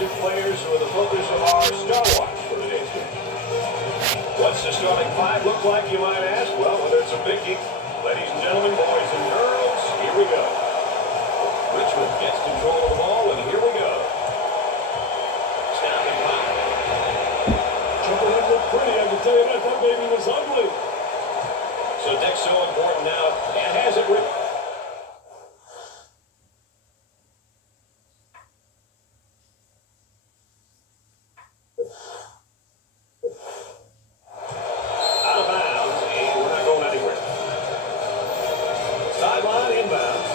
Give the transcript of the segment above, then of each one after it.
two players who are the focus of our Star Watch for today's game. What's the starting five look like, you might ask? Well, whether it's a biggie, ladies and gentlemen, boys and girls, here we go. Richmond gets control of the ball, and here we go. Snap and pop. Jumping up looked pretty, I can tell you that. That baby was ugly. So Dick's so important now, and has it with. Out of bounds, and we're not going anywhere. Sideline inbounds.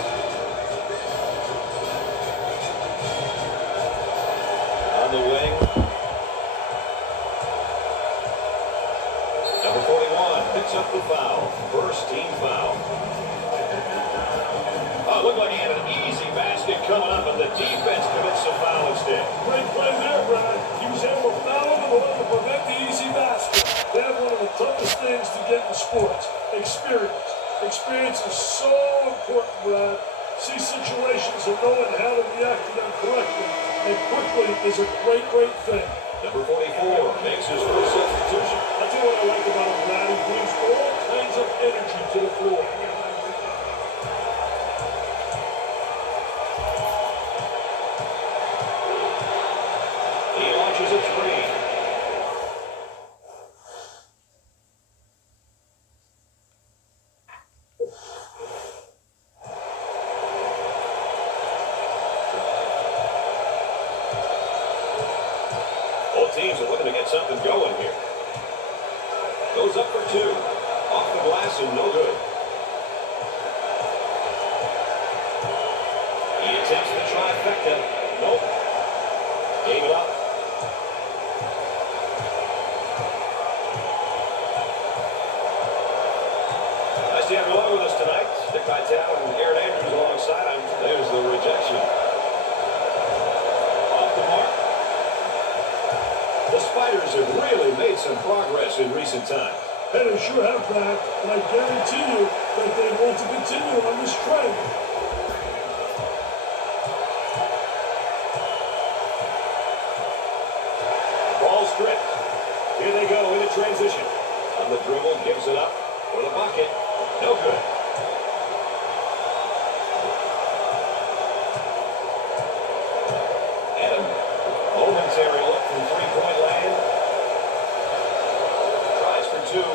On the wing. Number 41 picks up the foul. First team foul. Oh, looked like he had an easy basket coming up, and the defense commits a foul instead. Great play there, Brad. He was able to foul him in order to prevent the easy basket. They have one of the toughest things to get in sports. Experience. Experience is so important, Brad. See situations and knowing how to react to them correctly and quickly is a great, great thing. Number 44 makes his first substitution. I'll tell you what I like about him, Brad. He brings all kinds of energy to the floor. He launches a three. Both teams are looking to get something going here. Goes up for two. Off the glass and no good. He attempts the trifecta. Nope. Gave it up. Nice to have you along with us tonight. Dick Vitale and Aaron Andrews alongside him. There's the rejection. Off the mark. The Spiders have really made some progress in recent times. Hey, they sure have, Brad, and I guarantee you that they want to continue on this trend. Ball stripped. Here they go in a transition. On the dribble, gives it up for the bucket. No good. And a momentary look from three-point land. Tries for two.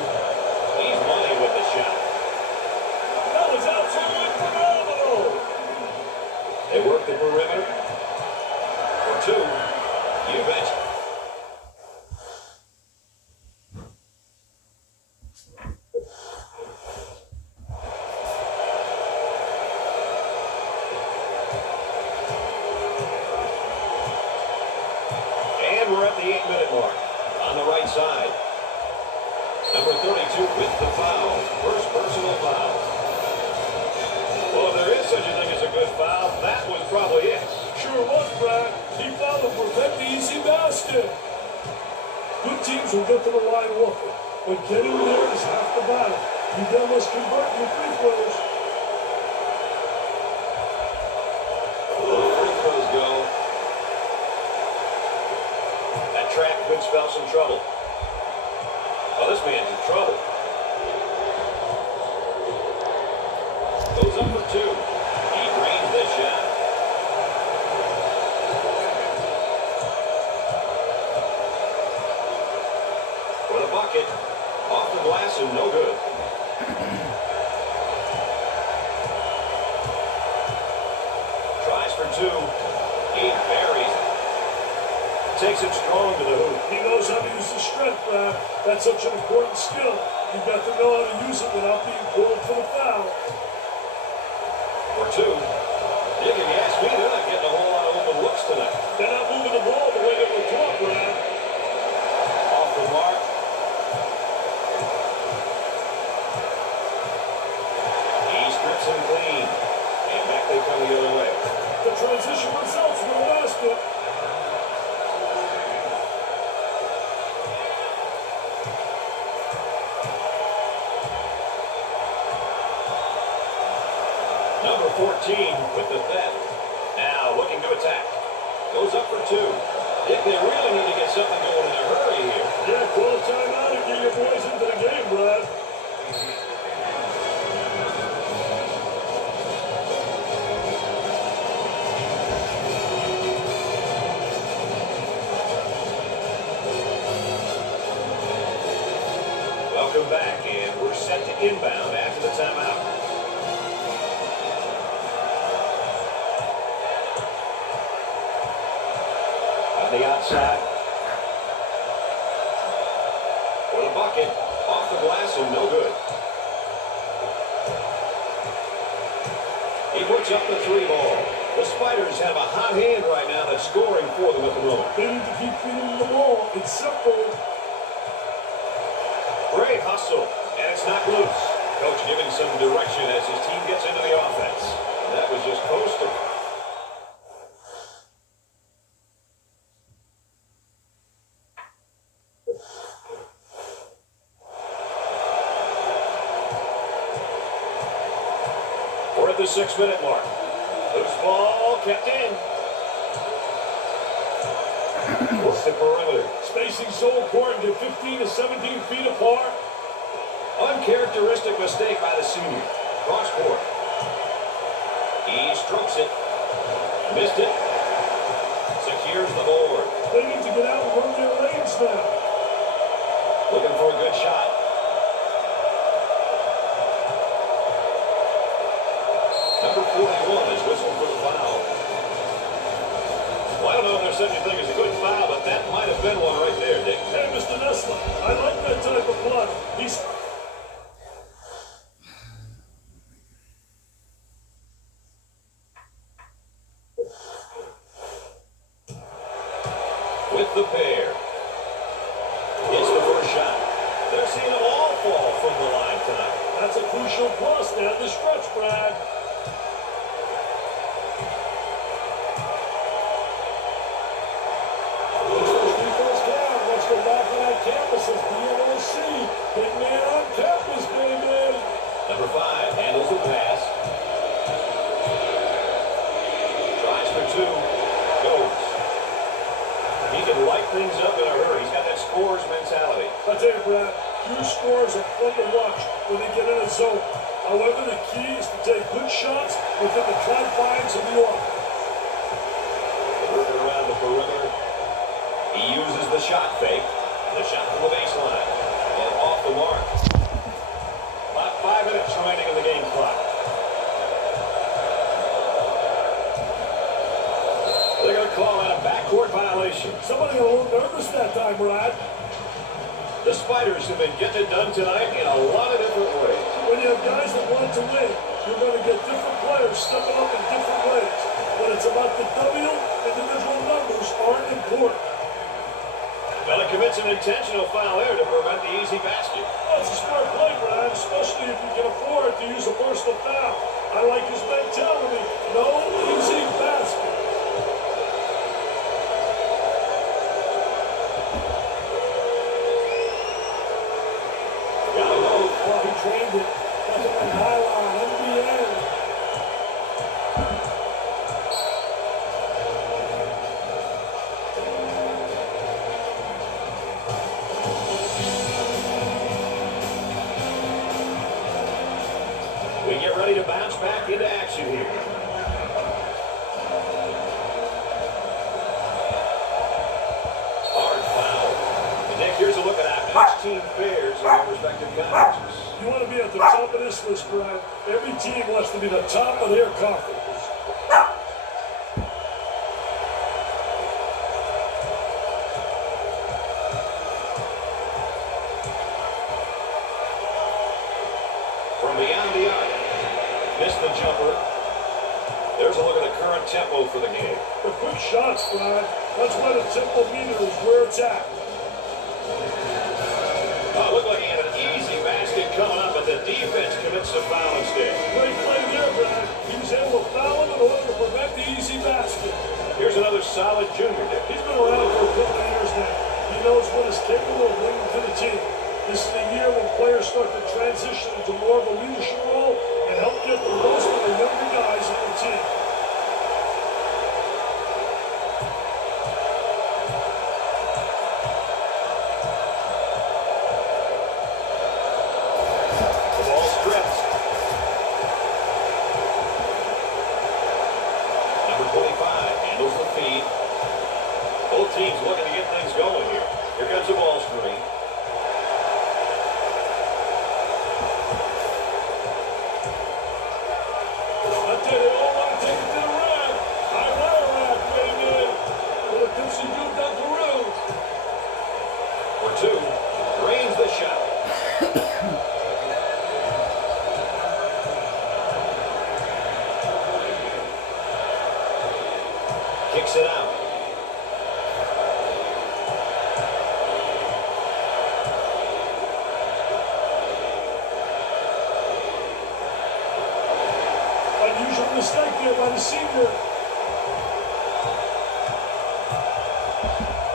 He's money with the shot. That was absolutely phenomenal. They work the perimeter. For two. You betcha. And we're at the 8-minute mark. On the right side. Number 32 with the foul. First personal foul. Well, if there is such a thing as a good foul, that was probably it. Sure was, Brad. He fouled to prevent the easy basket. Good teams will get to the line often, but getting there is half the battle. You then must convert your free throws. Those free throws go. That track could spell some trouble. Oh, this man's in trouble. Goes up for two. He drains this shot. For the bucket. Off the glass and no good. Tries for two. He buries it. Takes it strong to the hoop. He knows how to use his strength, Brad. That's such an important skill. You've got to know how to use it without being called for the foul. For two. Dick, if you ask me, they're not getting a whole lot of open looks tonight. They're not moving the ball the way they were taught, Brad. Off the mark. He strips him clean. And back they come the other way. The transition results with a basket. Number 14 with the theft. Now looking to attack. Goes up for two. Dick, they really need to get something going in a hurry here. Yeah, call a timeout and get your boys into the game, Brad. Welcome back, and we're set to inbound after the timeout. On the outside. For the bucket. Off the glass and no good. He puts up the 3 ball. The Spiders have a hot hand right now that's scoring for them at the moment. They need to keep feeding the ball. It's simple. Great hustle, and it's not loose. Coach giving some direction as his team gets into the offense. And that was just coastal. We're at the 6-minute mark. Loose ball kept in. What's the perimeter? Spacing so important. Get 15 to 17 feet apart. Uncharacteristic mistake by the senior. Cross court. He strokes it. Missed it. Secures the board. They need to get out and run their lanes now. Looking for a good shot. Number 41 is whistled for the foul. Well, I don't know if there's such a thing as a good foul, but that might have been one right there, Dick. Hey, Mr. Nessler, I like that type of play. He's... With the pair. It's the first shot. They're seeing them all fall from the line tonight. That's a crucial plus down the stretch, Brad. Campus is BLC. Big man on campus, baby. Number 5 handles the pass. Tries for 2. Goes. He can light things up in a hurry. He's got that scorer's mentality. I tell you, Brad, few scores are fun to watch when they get in a zone. However, the key is to take good shots within the confines of the offense. Moving around the perimeter. He uses the shot fake. The shot from the baseline. And off the mark. About 5 minutes remaining in the game clock. They're going to call that a backcourt violation. Somebody a little nervous that time, Brad. The Spiders have been getting it done tonight in a lot of different ways. When you have guys that want to win, you're going to get different players stepping up in different ways. When it's about the W, individual numbers aren't important. Well, it commits an intentional foul there to prevent the easy basket. That's a smart play, Brad, especially if you can afford to use a personal foul. I like his mentality. No easy basket. Got to move. Oh, he trained it. That's a high line, NBA. We get ready to bounce back into action here. Hard foul. And Nick, here's a look at how each team fares in their respective conferences. You want to be at the top of this list, Brad. Every team wants to be the top of their conference. From beyond the arc. Missed the jumper. There's a look at the current tempo for the game. The quick shots, Brad. That's why the tempo meter is where it's at. It looked like he had an easy basket coming up, but the defense commits the foul instead. Great play there, Brad. He was able to foul him in order to prevent the easy basket. Here's another solid junior. He's been around for a couple of years now. He knows what is capable of bringing to the team. This is the year when players start to transition into more of a leadership role and help get the most of the younger guys on the team. teams looking to get things going here. Here comes the ball screen. I tell you, all want to take it to the rack. I want a rack, baby. Well, it gives you good down the road. For two, drains the shot. Kicks it out. Unusual mistake there by the senior.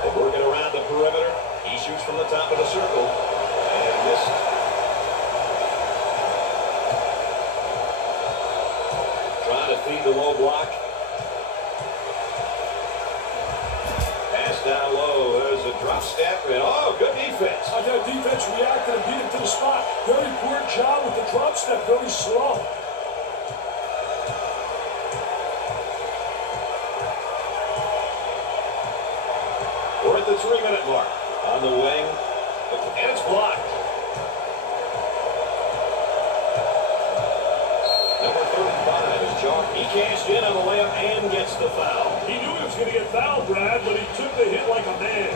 They're working around the perimeter. He shoots from the top of the circle. And missed. Trying to feed the low block. Pass down low. There's a drop step. And oh, good defense. I got defense reacted and beat him to the spot. Very poor job with the drop step. Very slow. We're at the 3-minute mark. On the wing. And it's blocked. Number 35 is Chalk. He cashed in on the layup and gets the foul. He knew he was going to get fouled, Brad, but he took the hit like a man.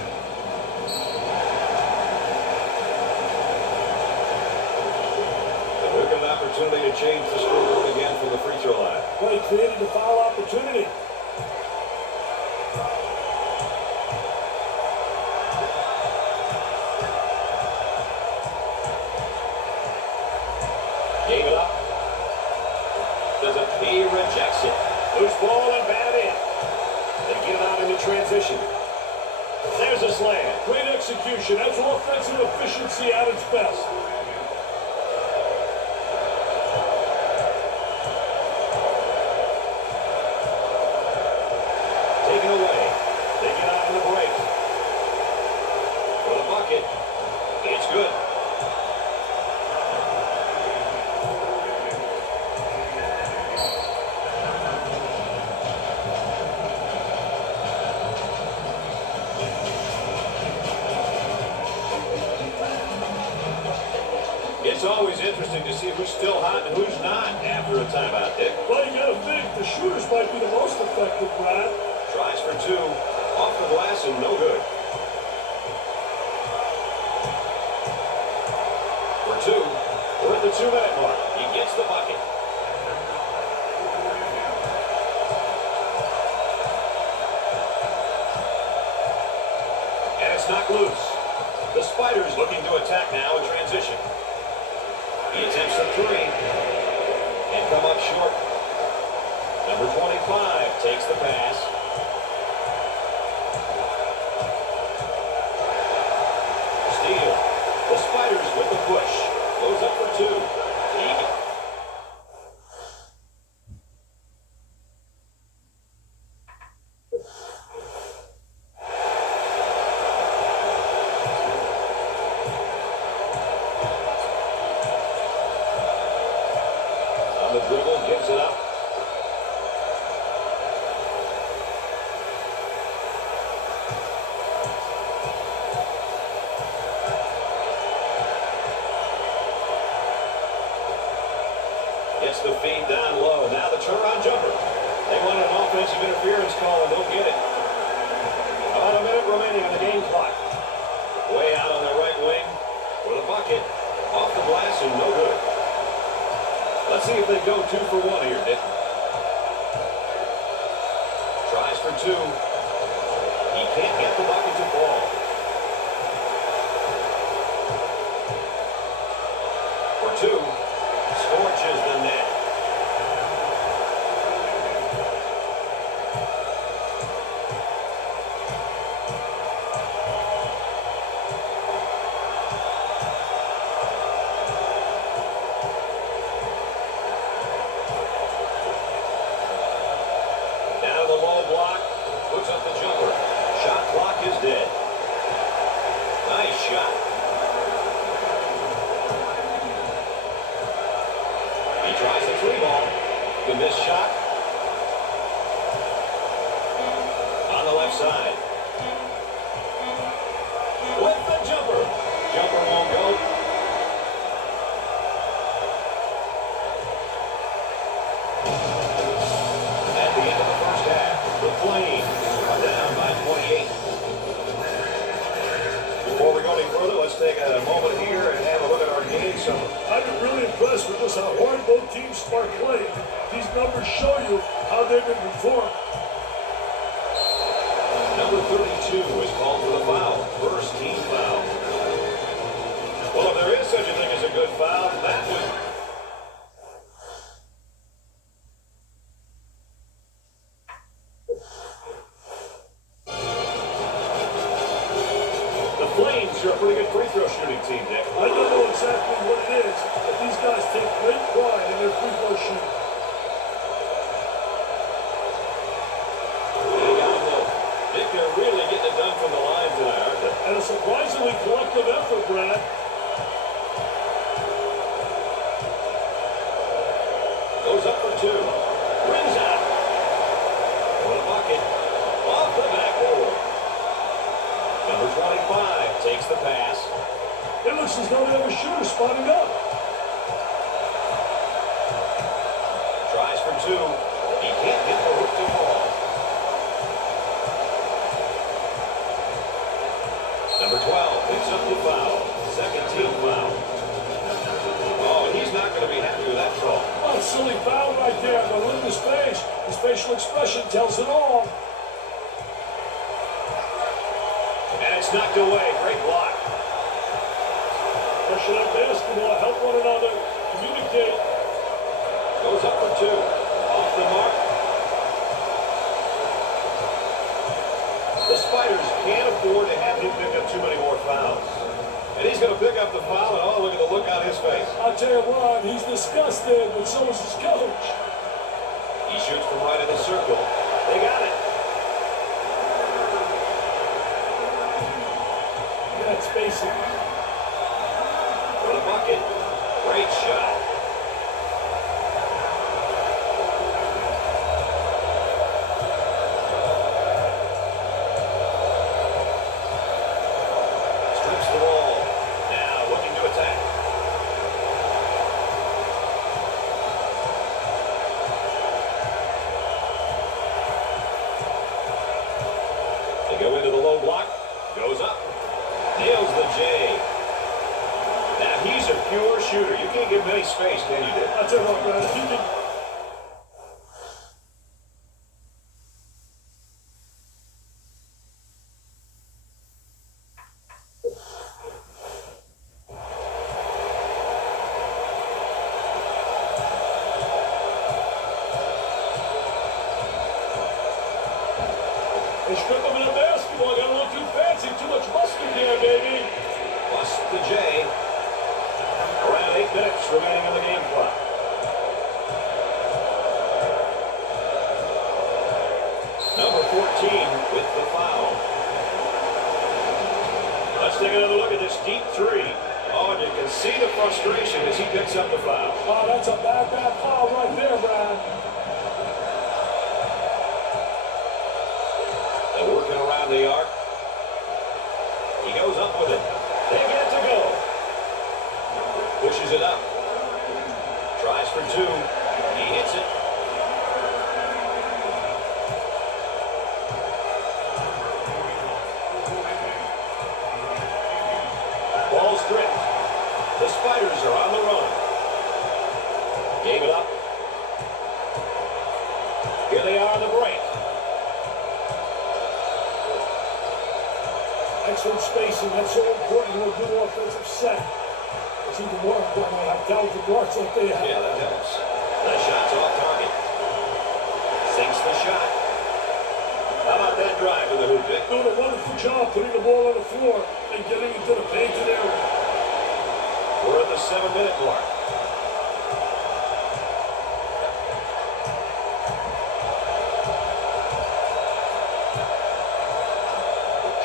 They've got an opportunity to change the scoreboard again from the free throw line. Well, he created a foul opportunity. Gave it up. He rejects it. Loose ball and batted in. They get it out into transition. There's a slam. Great execution. That's offensive efficiency at its best. Taken away. They get out in the break. For the bucket. It's good. It's always interesting to see who's still hot and who's not after a timeout, Dick. Well, you got to think the shooters might be the most effective, Brad. Tries for two. Off the glass and no good. For two. We're at the 2-minute mark. He gets the bucket. And it's knocked loose. The Spiders looking to attack now in transition. He attempts a three and come up short. Number 25 takes the pass. Steal. The Spiders with the push. Goes up for two. On the dribble, gives it up. Gets the feed down low. Now the turnaround jumper. They want an offensive interference call and don't get it. About a minute remaining on the game clock. Way out on the right wing for the bucket. Off the glass and no good. Let's see if they go 2 for 1 here, Dick. Tries for two. He can't get the bucket to fall. For two. Scorches the net. Down the low block. Puts take a moment here and have a look at our game summary. I've been really impressed with just how hard both teams start playing. These numbers show you how they've been performing. Number 32 is called for the foul. First team foul. Well, if there is such a thing as a good foul, that was... The Flames are a pretty good free throw shooting team, Nick. I don't know exactly what it is, but these guys take great pride in their free throw shooting. They're really getting it done from the line tonight, aren't they? And a surprisingly collective effort, Brad. Goes up for two. Brings out. For the bucket. Off the backboard. Number 25 takes the pass. It looks as though they have a shooter spotting up. Tries for two. He can't get the hook to fall. Number 12 picks up the foul. Second team foul. Oh, he's not going to be happy with that call. Oh, a silly foul right there. But look at his face. His facial expression tells it all. And it's knocked away. Great block. Pushing up basketball, help one another, communicate. Goes up for two. Off the mark. The Spiders can't afford to have him pick up too many more fouls. And he's going to pick up the foul, and oh, look at the look on his face. I'll tell you what, he's disgusted, but so is his coach. He shoots from right in the circle. They got it. Yeah, it's basic. For the bucket. Great shot. Strips the ball. Now looking to attack. They go into the low block. Goes up. Nails the J. Now he's a pure shooter. You can't give him any space, can you, Dick? I'll tell you what, Brad, if you can... They strip him in a basketball. Got a little too fancy. Too much mustard there, baby. Plus the J. Around 8 minutes remaining on the game clock. Number 14 with the foul. Let's take another look at this deep three. Oh, and you can see the frustration as he picks up the foul. Oh, that's a bad foul right there, Brad. They're working around the arc. He goes up with it. They get it to go. Pushes it up. Tries for two. He hits it. Ball stripped. The Spiders are on the run. Gave it up. Here they are on the break. Excellent spacing. That's so important to a good offensive set. It's even more important when I have talented guards like they have. Yeah, that helps. That shot's off target. Sinks the shot. How about that drive to the hoop, Dick? Doing a wonderful job putting the ball on the floor and getting into the painted area. We're at the 7-minute mark.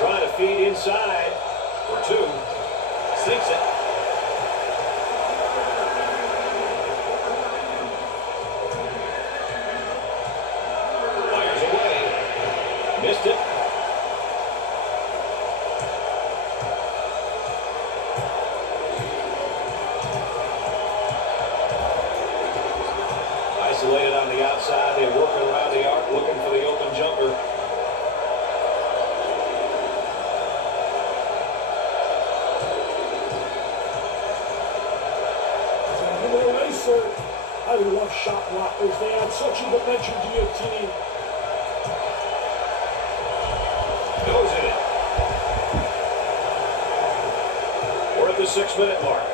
Trying to feed inside for two. Sinks it. Fires away. Missed it. Isolated on the outside. They're working around the arc, looking for the open jumper. love shot blockers. They add such a dimension to your team. Goes in. We're at the 6-minute mark.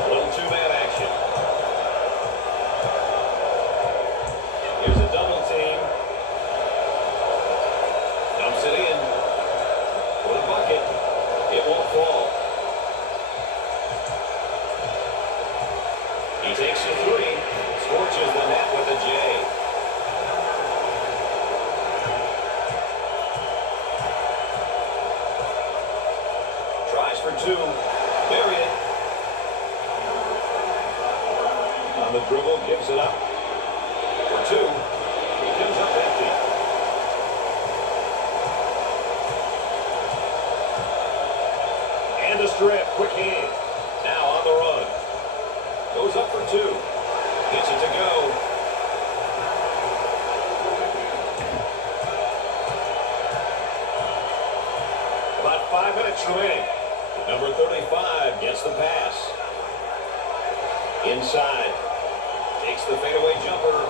A little two-man action. Here's a double team. Dumps it in. With a bucket. It won't fall. He takes a three. Scorches the net with a J. Tries for two. Bury it. On the dribble, gives it up. For two. He comes up empty. And a strip. Quick hand. Now on the run. Goes up for two. Gets it to go. About 5 minutes remaining. Number 35 gets the pass. Inside. Takes the fadeaway jumper.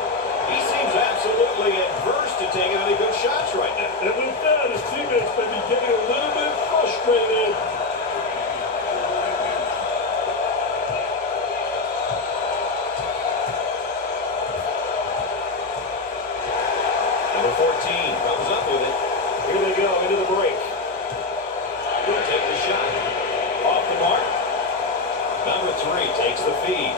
He seems absolutely adverse to taking any good shots right now. And with that, his teammates may be getting a little bit frustrated. Number 14 comes up with it. Here they go into the break. Will take the shot. Off the mark. Number 3 takes the feed.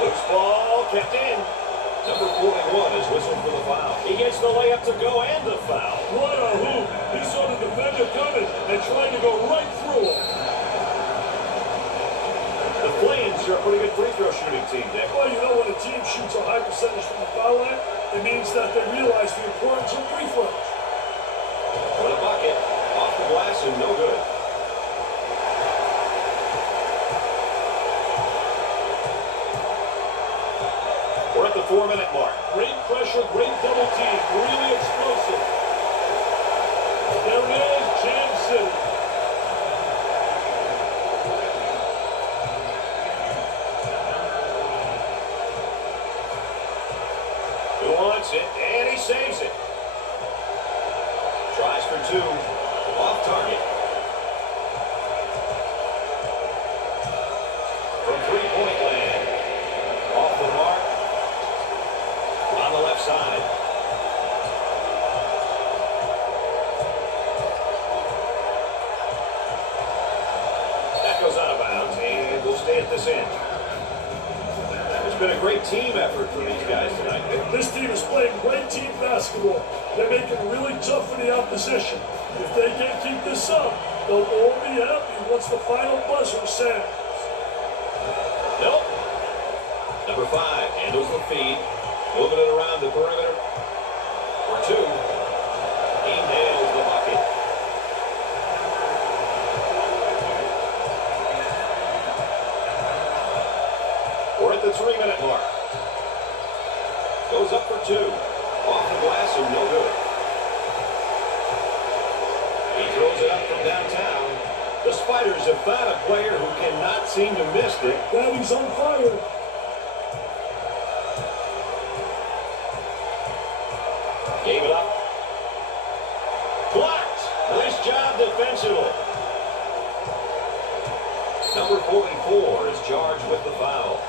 Loose ball kept in. Number 41 is whistled for the foul. He gets the layup to go and the foul. What a hoop. He saw the defender coming and tried to go right through him. The Flames are a pretty good free throw shooting team, Dick. Well, you know when a team shoots a high percentage from the foul line, it means that they realize the importance of free throws. For the bucket. Off the glass and no good. We're at the 4-minute mark. Great pressure, great double team, really explosive. There it is, Jam City. Who wants it? And he saves it. Tries for two. Off target. From three-point land. Off the mark. On the left side. That goes out of bounds, and we'll stay at this end. It's been a great team effort for these guys tonight. This team is playing great team basketball. They're making it really tough for the opposition. If they can't keep this up, they'll all be happy once the final buzzer sounds. Nope. Number 5 handles the feed. Moving it around the perimeter. For two. He nails the bucket. We're at the 3-minute mark. Goes up for two. Off the glass and no good. He throws it up from downtown. The Spiders have found a player who cannot seem to miss it. Now he's on fire. Gave it up. Blocked. Nice job defensively. Number 44 is charged with the foul.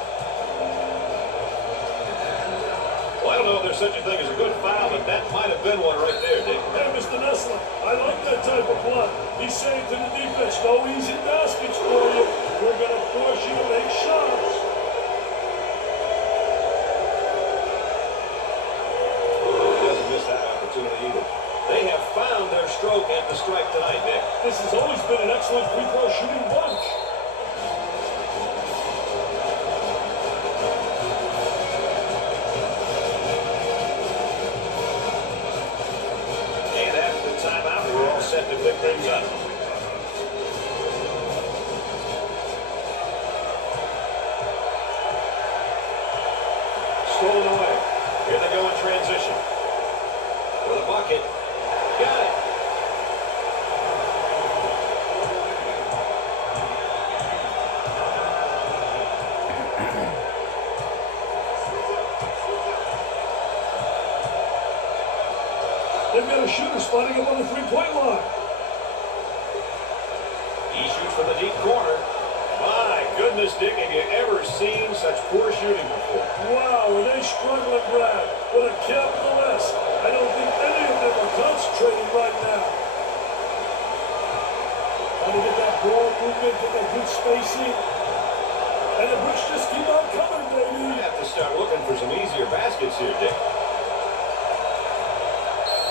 Well, I don't know if there's such a thing as a good foul, but that might have been one right there, Dick. Hey, Mr. Nessler, I like that type of block. He's saying to the defense, no easy baskets for you. We're going to force you to make shots. He doesn't miss that opportunity either. They have found their stroke at the stripe tonight, Dick. This has always been an excellent free throw shooting bunch. And after the timeout, we're all set to pick things up. Stolen away. Here they go in transition. For the bucket. Got it. They've got a shooter spotting up on the three-point line. He shoots from the deep corner. My goodness, Dick, have you ever seen such poor shooting before? Wow, are they struggling, Brad? What a capital S. I don't think any of them are concentrating right now. Trying to get that ball movement, get that good spacing. And the Bricks just keep on coming, baby. You have to start looking for some easier baskets here, Dick.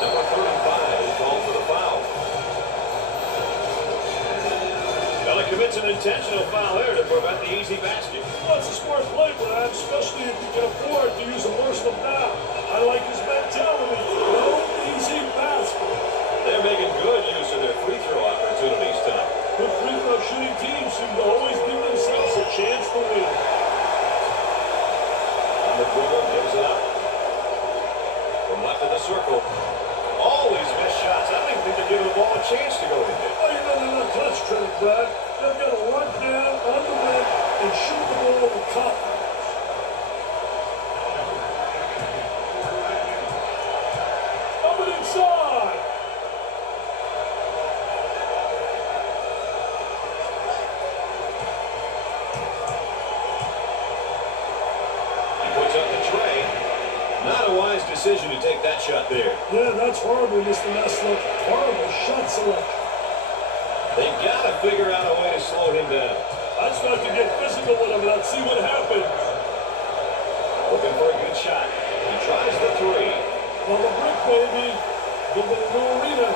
Number 35 is called for the foul. Well, it commits an intentional foul there to prevent the easy basket. Well, it's a smart play, Brad, especially if you can afford to use a versatile foul. I like his mentality. No easy basket. They're making good use of their free throw opportunities tonight. Good free throw shooting teams seem to always give themselves a chance to win. On the dribble, gives it up. From left of the circle. All these missed shots. I don't even think they're giving the ball a chance to go in there. Oh, you know they're not concentrated, Brad. They've got to run down on the rim and shoot the ball with confidence. Coming inside. He puts up the tray. Not a wise decision to take that shot there. Yeah, that's horrible, Mr. Nessler. Horrible shot selection. They've got to figure out a way to slow him down. I'd start to get physical with him and I'd see what happens. Looking for a good shot. He tries the three. On the brick, baby. Give it a new arena.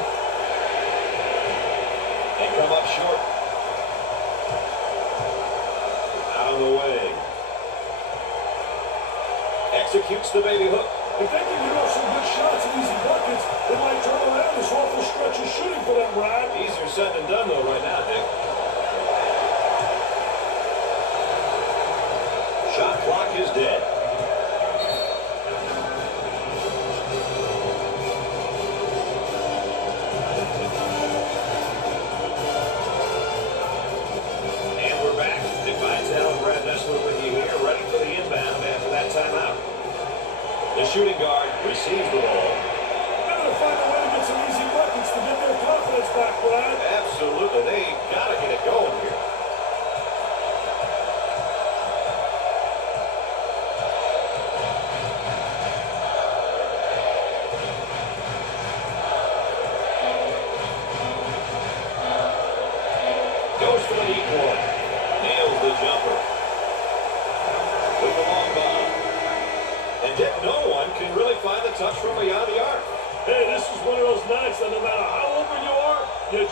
They come up short. Out of the way. Executes the baby hook. If they can get off some good shots and easy buckets, they might turn around this awful stretch of shooting for them, Brad. Easier said than done, though, right now, Dick. Shot clock is dead. And we're back. Dick Vitale and Brad Nessler with you here, ready for the inbound after that timeout. The shooting guard receives the ball. They're going to find a way to get some easy buckets to get their confidence back, Brad. Absolutely. They got to get it going here. Goes for the deep one. Nails the jumper. With the long ball. And yet no one can really find the touch from beyond the arc. Hey, this is one of those nights that no matter how open you are, you